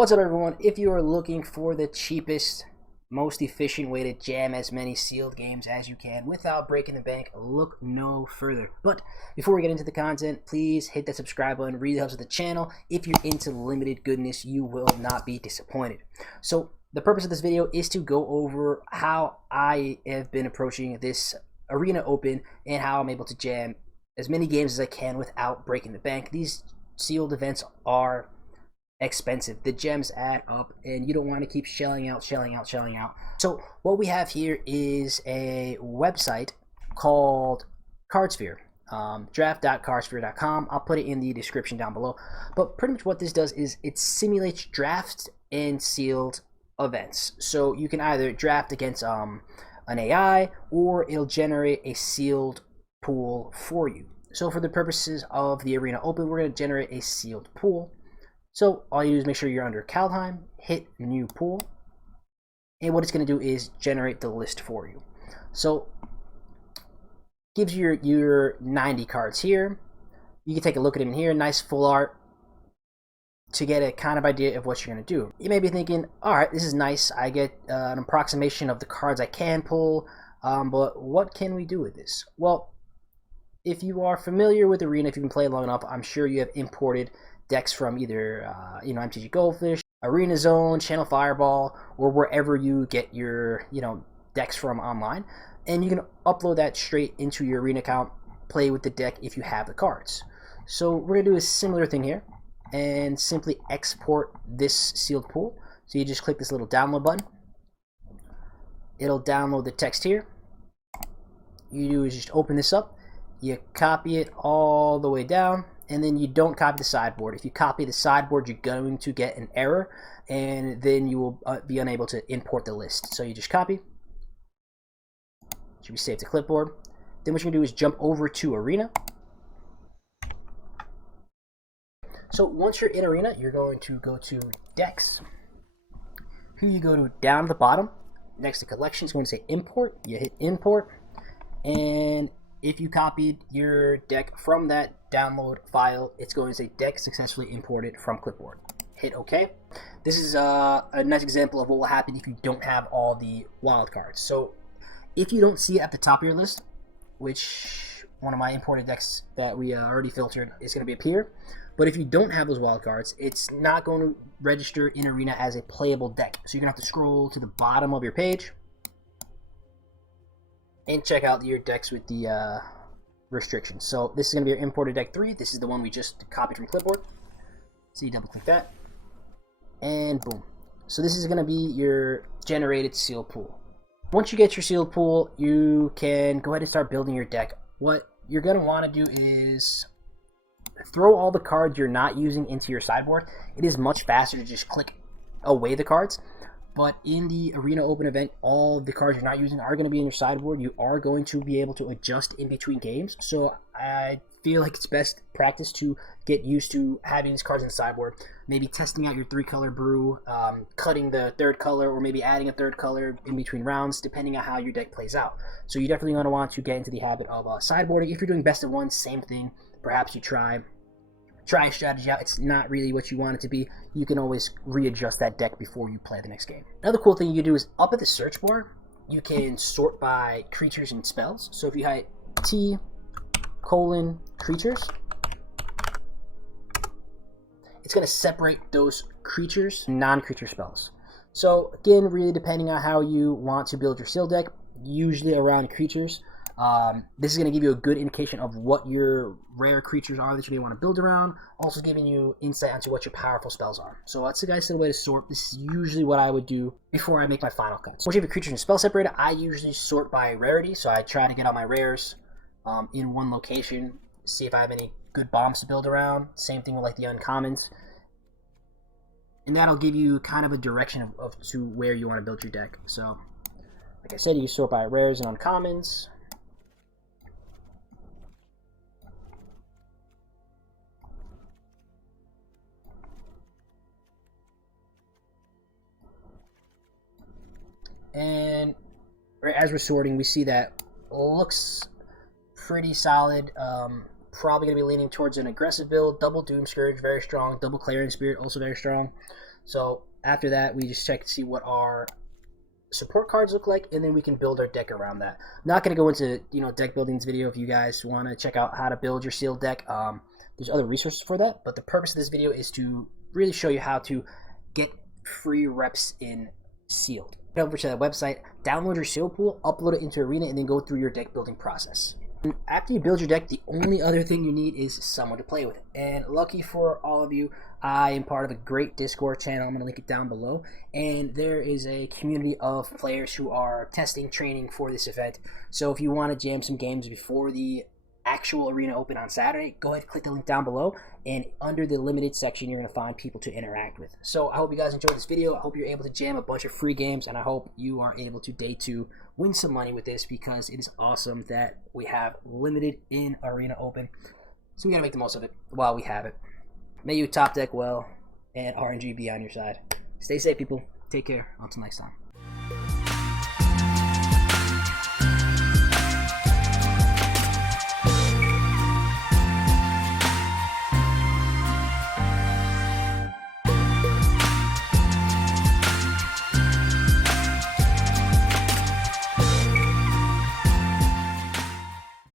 What's up, everyone? If you are looking for the cheapest, most efficient way to jam as many sealed games as you can without breaking the bank, look no further. But before we get into the content, please hit that subscribe button. It really helps with the channel. If you're into limited goodness, you will not be disappointed. So the purpose of this video is to go over how I have been approaching this Arena Open and how I'm able to jam as many games as I can without breaking the bank. These sealed events are expensive. The gems add up and you don't want to keep shelling out. So what we have here is a website called CardSphere, draft.cardsphere.com. I'll put it in the description down below. But pretty much what this does is it simulates drafts and sealed events. So you can either draft against an AI or it'll generate a sealed pool for you. So for the purposes of the Arena Open, we're going to generate a sealed pool. So all you do is make sure you're under Kaldheim, hit new pool, and what it's going to do is generate the list for you. So gives you your 90 cards here. You can take a look at them here, nice full art to get a kind of idea of what you're going to do. You may be thinking, all right, this is nice. I get an approximation of the cards I can pull, but what can we do with this? Well, if you are familiar with Arena, if you've been playing long enough, I'm sure you have imported decks from either MTG Goldfish, Arena Zone, Channel Fireball, or wherever you get your decks from online, and you can upload that straight into your Arena account, play with the deck if you have the cards. So we're gonna do a similar thing here and simply export this sealed pool. So you just click this little download button, it'll download the text here. You do is just open this up, you copy it all the way down, and then you don't copy the sideboard. If you copy the sideboard, you're going to get an error, and then you will be unable to import the list. So you just copy. Should be saved to clipboard. Then what you're going to do is jump over to Arena. So once you're in Arena, you're going to go to Decks. Here you go to down at the bottom. Next to Collections, it's going to say Import. You hit Import, and if you copied your deck from that download file, it's going to say deck successfully imported from clipboard. Hit OK. This is a nice example of what will happen if you don't have all the wild cards. So if you don't see it at the top of your list, which one of my imported decks that we already filtered is going to be up here, but if you don't have those wild cards, it's not going to register in Arena as a playable deck. So you're going to have to scroll to the bottom of your page and check out your decks with the restrictions. So this is going to be your imported deck 3. This is the one we just copied from clipboard. So you double click that, and boom. So this is going to be your generated sealed pool. Once you get your sealed pool, you can go ahead and start building your deck. What you're going to want to do is throw all the cards you're not using into your sideboard. It is much faster to just click away the cards. But in the Arena Open event, all the cards you're not using are going to be in your sideboard. You are going to be able to adjust in between games. So I feel like it's best practice to get used to having these cards in the sideboard. Maybe testing out your 3-color brew, cutting the 3rd color, or maybe adding a 3rd color in between rounds, depending on how your deck plays out. So you definitely going to want to get into the habit of sideboarding. If you're doing best of 1, same thing. Perhaps you try a strategy out. It's not really what you want it to be. You can always readjust that deck before you play the next game. Another cool thing you can do is up at the search bar, you can sort by creatures and spells. So if you hit T:creatures, it's going to separate those creatures and non-creature spells. So again, really depending on how you want to build your sealed deck, usually around creatures. This is going to give you a good indication of what your rare creatures are that you may want to build around, also giving you insight onto what your powerful spells are. So that's a nice little way to sort. This is usually what I would do before I make my final cuts. Once you have your creatures and spell separated, I usually sort by rarity, so I try to get all my rares in one location, see if I have any good bombs to build around. Same thing with like the uncommons. And that'll give you kind of a direction of to where you want to build your deck. So, like I said, you sort by rares and uncommons. And right as we're sorting, we see that looks pretty solid. Probably going to be leaning towards an aggressive build. Double Doom Scourge, very strong. Double Clarion Spirit, also very strong. So after that, we just check to see what our support cards look like, and then we can build our deck around that. I'm not going to go into deck buildings video. If you guys want to check out how to build your sealed deck, there's other resources for that. But the purpose of this video is to really show you how to get free reps in sealed. Head over to that website, download your seal pool, upload it into Arena, and then go through your deck building process. And after you build your deck, the only other thing you need is someone to play with. And lucky for all of you, I am part of a great Discord channel. I'm going to link it down below. And there is a community of players who are testing, training for this event. So if you want to jam some games before the actual Arena Open on Saturday, go ahead and click the link down below, and under the limited section you're going to find people to interact with. So I hope you guys enjoyed this video. I hope you're able to jam a bunch of free games, and I hope you are able to day 2 win some money with this, because it is awesome that we have limited in Arena Open. So we got to make the most of it while we have it. May you top deck well and RNG be on your side. Stay safe, people. Take care. Until next time.